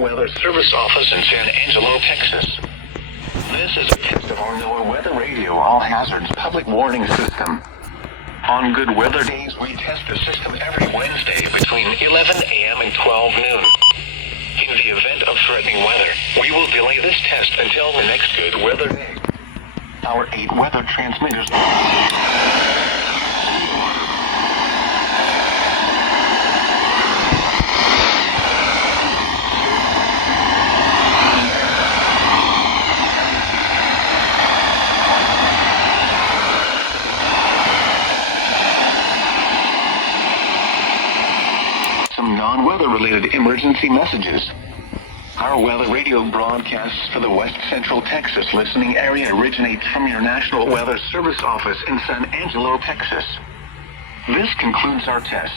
Weather Service Office in San Angelo, Texas. This is a test of our NOAA Weather Radio All Hazards Public Warning System. On good weather days, we test the system every Wednesday between 11 a.m. and 12 noon. In the event of threatening weather, we will delay this test until the next good weather day. Our 8 weather transmitters... Some non-weather related emergency messages. Our weather radio broadcasts for the West Central Texas listening area originates from your National Weather Service Office in San Angelo, Texas. This concludes our test.